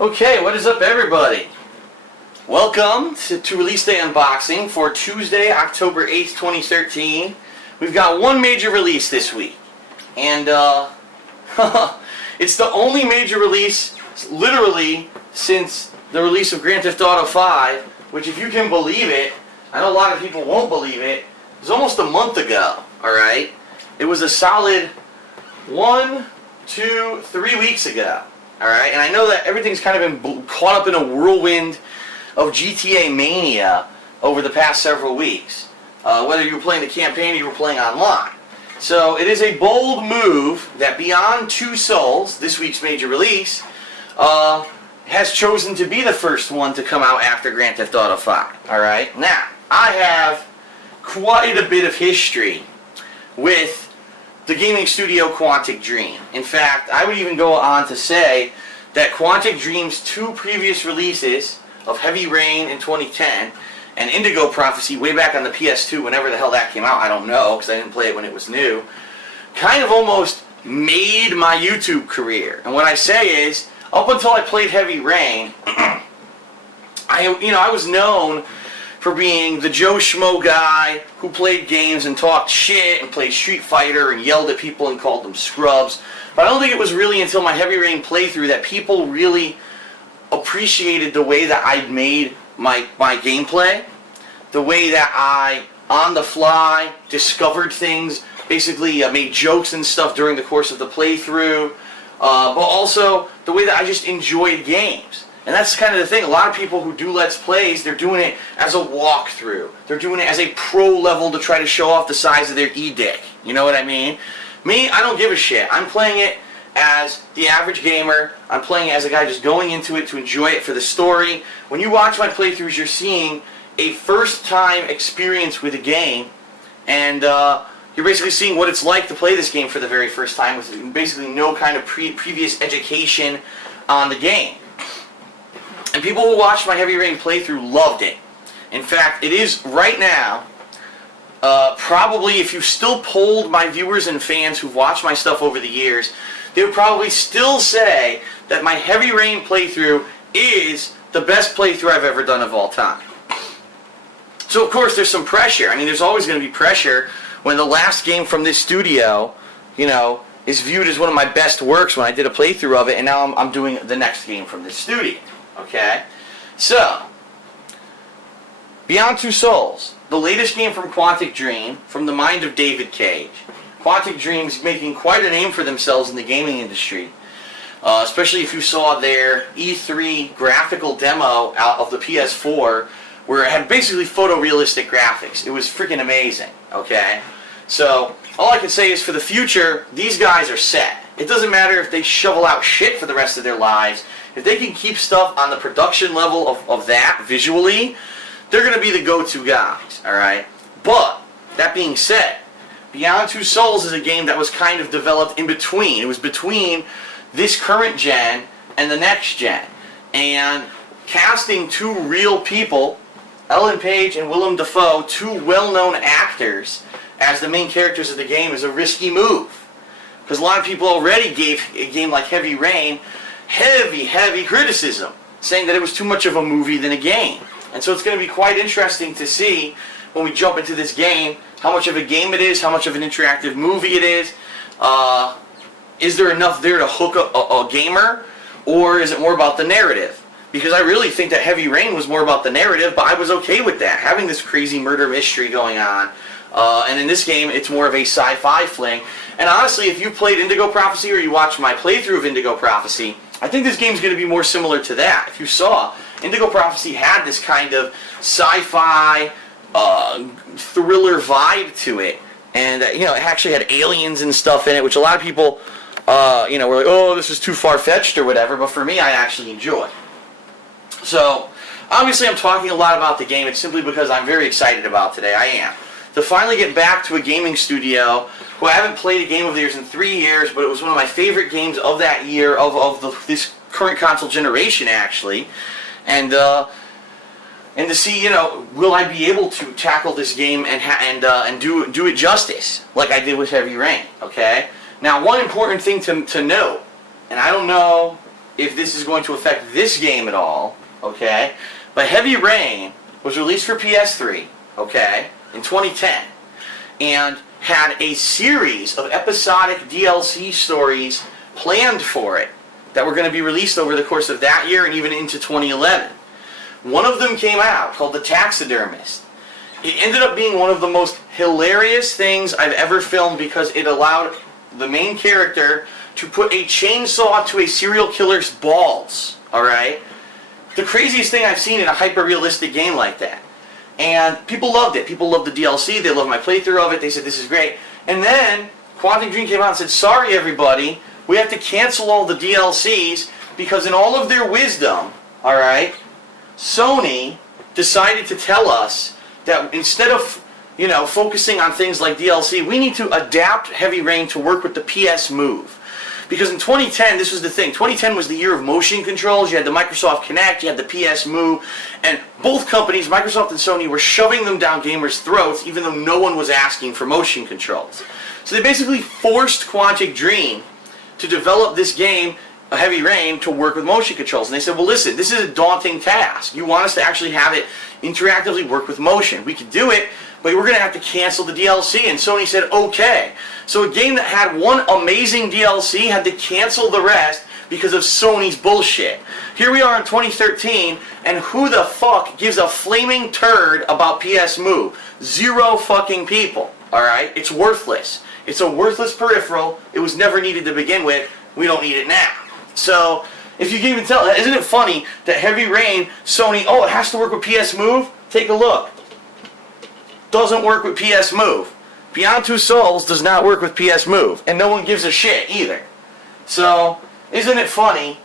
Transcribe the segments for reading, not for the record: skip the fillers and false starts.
Okay, what is up everybody? Welcome to Release Day Unboxing for Tuesday, October 8th, 2013. We've got one major release this week. And it's the only major release literally since the release of Grand Theft Auto 5, which if you can believe it, I know a lot of people won't believe it, it was almost a month ago, alright? It was a solid 1, 2, 3 weeks ago. Alright, and I know that everything's kind of been caught up in a whirlwind of GTA mania over the past several weeks. Whether you were playing the campaign or you were playing online. So it is a bold move that Beyond Two Souls, this week's major release, has chosen to be the first one to come out after Grand Theft Auto 5. Alright, now, I have quite a bit of history with the gaming studio Quantic Dream. In fact, I would even go on to say that Quantic Dream's two previous releases of Heavy Rain in 2010 and Indigo Prophecy way back on the PS2, whenever the hell that came out, I don't know, because I didn't play it when it was new, kind of almost made my YouTube career. And what I say is, up until I played Heavy Rain, I was known for being the Joe Schmo guy who played games and talked shit and played Street Fighter and yelled at people and called them scrubs. But I don't think it was really until my Heavy Rain playthrough that people really appreciated the way that I made my gameplay, the way that I, on the fly, discovered things, basically made jokes and stuff during the course of the playthrough, but also the way that I just enjoyed games. And that's kind of the thing. A lot of people who do Let's Plays, they're doing it as a walkthrough. They're doing it as a pro level to try to show off the size of their e-dick. You know what I mean? Me, I don't give a shit. I'm playing it as the average gamer. I'm playing it as a guy just going into it to enjoy it for the story. When you watch my playthroughs, you're seeing a first-time experience with a game. And you're basically seeing what it's like to play this game for the very first time with basically no kind of previous education on the game. And people who watched my Heavy Rain playthrough loved it. In fact, it is right now, probably if you still polled my viewers and fans who've watched my stuff over the years, they would probably still say that my Heavy Rain playthrough is the best playthrough I've ever done of all time. So of course there's some pressure. I mean, there's always going to be pressure when the last game from this studio, you know, is viewed as one of my best works when I did a playthrough of it, and now I'm doing the next game from this studio. Okay, so Beyond Two Souls, the latest game from Quantic Dream, from the mind of David Cage. Quantic Dream's making quite a name for themselves in the gaming industry, especially if you saw their E3 graphical demo out of the PS4, where it had basically photorealistic graphics. It was freaking amazing. Okay, so all I can say is for the future, these guys are set. It doesn't matter if they shovel out shit for the rest of their lives. If they can keep stuff on the production level of that, visually, they're going to be the go-to guys, alright? But, that being said, Beyond Two Souls is a game that was kind of developed in between. It was between this current gen and the next gen. And casting two real people, Ellen Page and Willem Dafoe, two well-known actors, as the main characters of the game is a risky move. Because a lot of people already gave a game like Heavy Rain heavy criticism, saying that it was too much of a movie than a game. And so it's going to be quite interesting to see when we jump into this game how much of a game it is, how much of an interactive movie it is. Is there enough there to hook a gamer, or is it more about the narrative? Because I really think that Heavy Rain was more about the narrative, but I was okay with that, having this crazy murder mystery going on. And in this game, it's more of a sci-fi fling. And honestly, if you played Indigo Prophecy or you watched my playthrough of Indigo Prophecy, I think this game's going to be more similar to that. If you saw, Indigo Prophecy had this kind of sci-fi thriller vibe to it. And, you know, it actually had aliens and stuff in it, which a lot of people, you know, were like, oh, this is too far-fetched or whatever. But for me, I actually enjoy. So, obviously I'm talking a lot about the game. It's simply because I'm very excited about today. I am. To finally get back to a gaming studio who I haven't played a game of theirs in 3 years, but it was one of my favorite games of that year, this current console generation, actually. And to see, you know, will I be able to tackle this game and do it justice, like I did with Heavy Rain, okay? Now, one important thing to note, and I don't know if this is going to affect this game at all, okay? But Heavy Rain was released for PS3, okay, in 2010, and had a series of episodic DLC stories planned for it that were going to be released over the course of that year and even into 2011. One of them came out called The Taxidermist. It ended up being one of the most hilarious things I've ever filmed because it allowed the main character to put a chainsaw to a serial killer's balls, alright? The craziest thing I've seen in a hyper-realistic game like that. And people loved it. People loved the DLC. They loved my playthrough of it. They said, this is great. And then Quantic Dream came out and said, sorry everybody, we have to cancel all the DLCs because in all of their wisdom, alright, Sony decided to tell us that instead of, you know, focusing on things like DLC, we need to adapt Heavy Rain to work with the PS Move. Because in 2010, this was the thing, 2010 was the year of motion controls. You had the Microsoft Kinect, you had the PS Move, and both companies, Microsoft and Sony, were shoving them down gamers' throats even though no one was asking for motion controls. So they basically forced Quantic Dream to develop this game, Heavy Rain, to work with motion controls. And they said, well listen, this is a daunting task. You want us to actually have it interactively work with motion. We could do it, but we're going to have to cancel the DLC. And Sony said, okay. So a game that had one amazing DLC had to cancel the rest because of Sony's bullshit. Here we are in 2013, and who the fuck gives a flaming turd about PS Move? Zero fucking people, alright? It's worthless. It's a worthless peripheral. It was never needed to begin with. We don't need it now. So, if you can even tell, isn't it funny that Heavy Rain, Sony, oh, it has to work with PS Move? Take a look. Doesn't work with PS Move. Beyond Two Souls does not work with PS Move. And no one gives a shit either. So, isn't it funny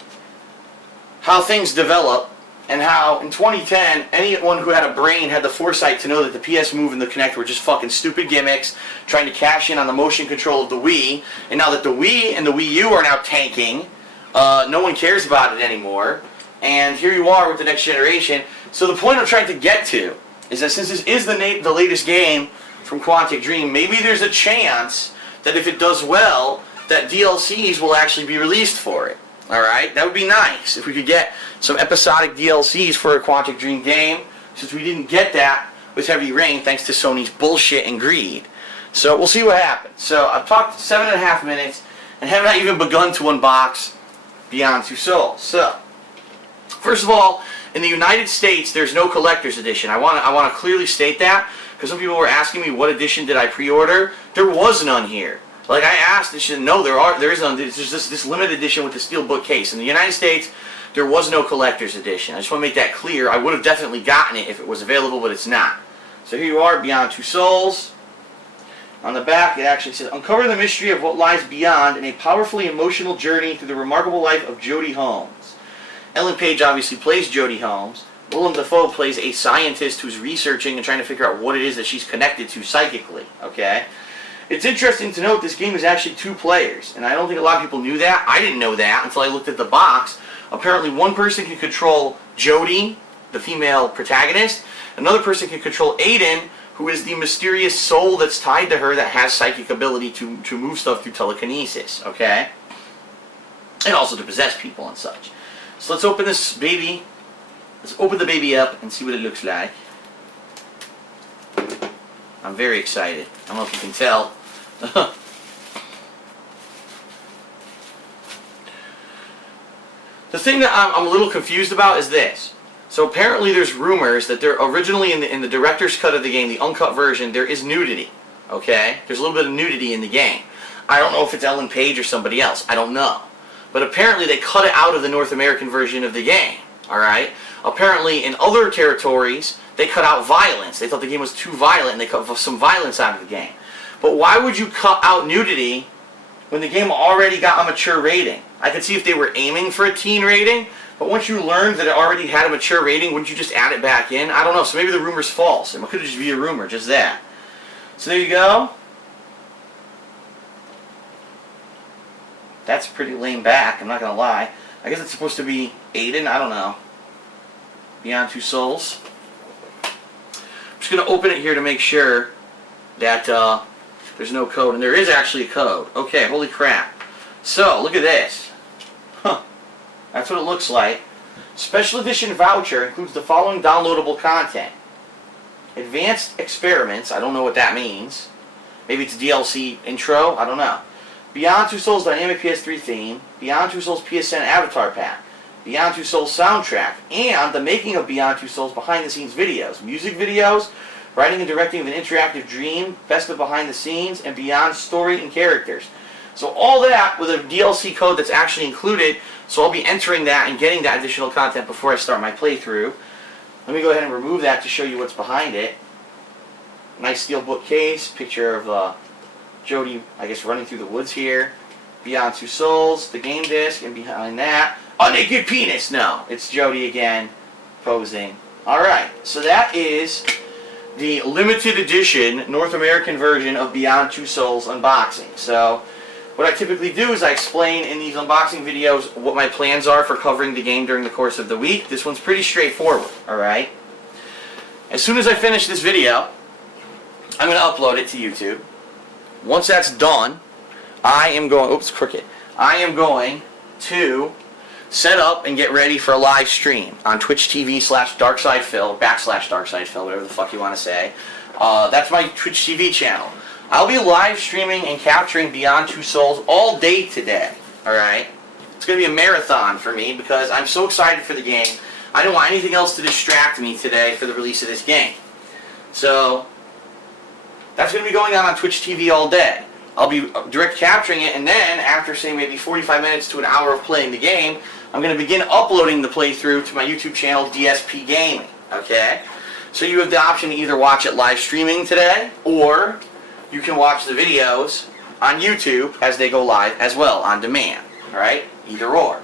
how things develop and how in 2010 anyone who had a brain had the foresight to know that the PS Move and the Kinect were just fucking stupid gimmicks trying to cash in on the motion control of the Wii, and now that the Wii and the Wii U are now tanking, no one cares about it anymore, and here you are with the next generation. So the point I'm trying to get to is that since this is the latest game from Quantic Dream, maybe there's a chance that if it does well, that DLCs will actually be released for it. Alright? That would be nice if we could get some episodic DLCs for a Quantic Dream game, since we didn't get that with Heavy Rain thanks to Sony's bullshit and greed. So we'll see what happens. So I've talked 7.5 minutes and have not even begun to unbox Beyond Two Souls. So, first of all, in the United States, there's no collector's edition. I want to clearly state that, because some people were asking me what edition did I pre-order. There was none here. Like I asked, they said, no, there is none. There's just this limited edition with the steelbook case. In the United States, there was no collector's edition. I just want to make that clear. I would have definitely gotten it if it was available, but it's not. So here you are, Beyond Two Souls. On the back, it actually says, uncover the mystery of what lies beyond in a powerfully emotional journey through the remarkable life of Jodie Holmes. Ellen Page obviously plays Jodie Holmes. Willem Dafoe plays a scientist who's researching and trying to figure out what it is that she's connected to psychically, okay? It's interesting to note this game is actually 2 players, and I don't think a lot of people knew that. I didn't know that until I looked at the box. Apparently one person can control Jodie, the female protagonist. Another person can control Aiden, who is the mysterious soul that's tied to her that has psychic ability to move stuff through telekinesis, okay? And also to possess people and such. So let's open this baby. Let's open the baby up and see what it looks like. I'm very excited. I don't know if you can tell. The thing that I'm a little confused about is this. So apparently there's rumors that there originally in the director's cut of the game, the uncut version, there is nudity. Okay? There's a little bit of nudity in the game. I don't know if it's Ellen Page or somebody else. I don't know. But apparently they cut it out of the North American version of the game. Alright? Apparently in other territories, they cut out violence. They thought the game was too violent and they cut some violence out of the game. But why would you cut out nudity when the game already got a mature rating? I could see if they were aiming for a teen rating, but once you learned that it already had a mature rating, wouldn't you just add it back in? I don't know, so maybe the rumor's false. It could just be a rumor, just that. So there you go. That's a pretty lame back, I'm not going to lie. I guess it's supposed to be Aiden, I don't know. Beyond Two Souls. I'm just going to open it here to make sure that there's no code. And there is actually a code. Okay, holy crap. So, look at this. Huh. That's what it looks like. Special edition voucher includes the following downloadable content. Advanced Experiments, I don't know what that means. Maybe it's DLC intro, I don't know. Beyond Two Souls Dynamic PS3 theme, Beyond Two Souls PSN Avatar Pack, Beyond Two Souls soundtrack, and the making of Beyond Two Souls behind the scenes videos, music videos, writing and directing of an interactive dream, best of behind the scenes, and Beyond story and characters. So all that with a DLC code that's actually included, so I'll be entering that and getting that additional content before I start my playthrough. Let me go ahead and remove that to show you what's behind it. Nice steelbook case, picture of Jody, I guess, running through the woods here. Beyond Two Souls, the game disc, and behind that, a naked penis! No, it's Jody again, posing. Alright, so that is the limited edition North American version of Beyond Two Souls unboxing. So, what I typically do is I explain in these unboxing videos what my plans are for covering the game during the course of the week. This one's pretty straightforward, alright? As soon as I finish this video, I'm going to upload it to YouTube. Once that's done, I am going, oops, crooked. I am going to set up and get ready for a live stream on Twitch TV/DarksidePhil, /DarksidePhil, whatever the fuck you want to say. That's my Twitch TV channel. I'll be live streaming and capturing Beyond Two Souls all day today, alright? It's going to be a marathon for me because I'm so excited for the game. I don't want anything else to distract me today for the release of this game. So, that's going to be going on Twitch TV all day. I'll be direct capturing it, and then after, say, maybe 45 minutes to an hour of playing the game, I'm going to begin uploading the playthrough to my YouTube channel, DSP Gaming. Okay? So you have the option to either watch it live streaming today, or you can watch the videos on YouTube as they go live as well, on demand. Alright? Either or.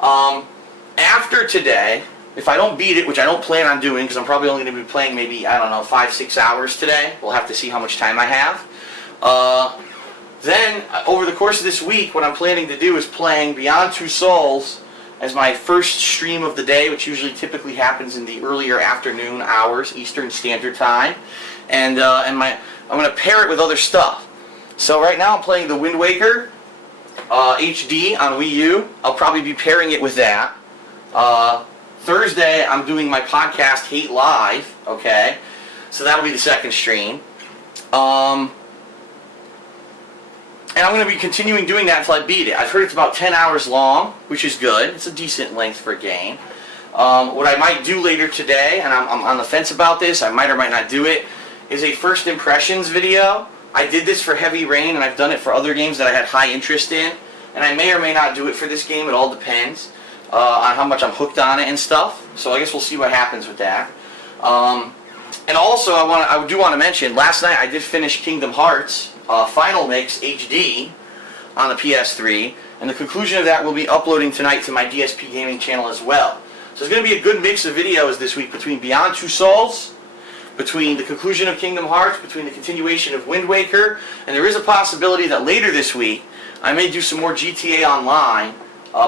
After today, if I don't beat it, which I don't plan on doing, because I'm probably only going to be playing maybe, I don't know, 5-6 hours today. We'll have to see how much time I have. Then, over the course of this week, what I'm planning to do is playing Beyond Two Souls as my first stream of the day, which usually typically happens in the earlier afternoon hours, Eastern Standard Time. And I'm going to pair it with other stuff. So right now I'm playing the Wind Waker HD on Wii U. I'll probably be pairing it with that. Thursday, I'm doing my podcast, Hate Live, okay? So that'll be the second stream. And I'm going to be continuing doing that until I beat it. I've heard it's about 10 hours long, which is good. It's a decent length for a game. What I might do later today, and I'm on the fence about this, I might or might not do it, is a first impressions video. I did this for Heavy Rain, and I've done it for other games that I had high interest in. And I may or may not do it for this game. It all depends. On how much I'm hooked on it and stuff. So I guess we'll see what happens with that. And also, I do want to mention, last night I did finish Kingdom Hearts Final Mix HD on the PS3, and the conclusion of that will be uploading tonight to my DSP Gaming channel as well. So there's going to be a good mix of videos this week between Beyond Two Souls, between the conclusion of Kingdom Hearts, between the continuation of Wind Waker, and there is a possibility that later this week I may do some more GTA Online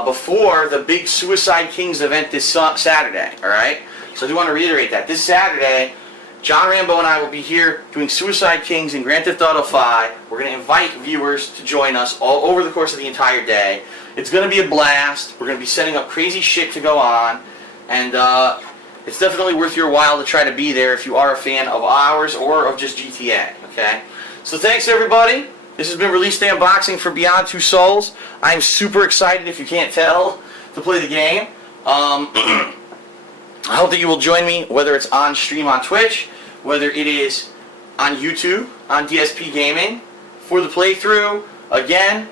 before the big Suicide Kings event this Saturday, alright? So I do want to reiterate that. This Saturday, John Rambo and I will be here doing Suicide Kings and Grand Theft Auto 5. We're going to invite viewers to join us all over the course of the entire day. It's going to be a blast. We're going to be setting up crazy shit to go on. And it's definitely worth your while to try to be there if you are a fan of ours or of just GTA, okay? So thanks, everybody. This has been Release Day Unboxing for Beyond Two Souls. I'm super excited, if you can't tell, to play the game. I hope that you will join me, whether it's on stream on Twitch, whether it is on YouTube, on DSP Gaming, for the playthrough. Again,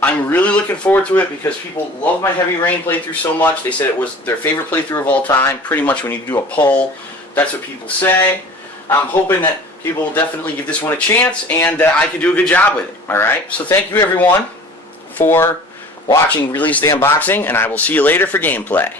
I'm really looking forward to it because people love my Heavy Rain playthrough so much. They said it was their favorite playthrough of all time. Pretty much when you do a poll, that's what people say. I'm hoping that people will definitely give this one a chance and that I can do a good job with it. Alright? So thank you everyone for watching Release Day Unboxing, and I will see you later for gameplay.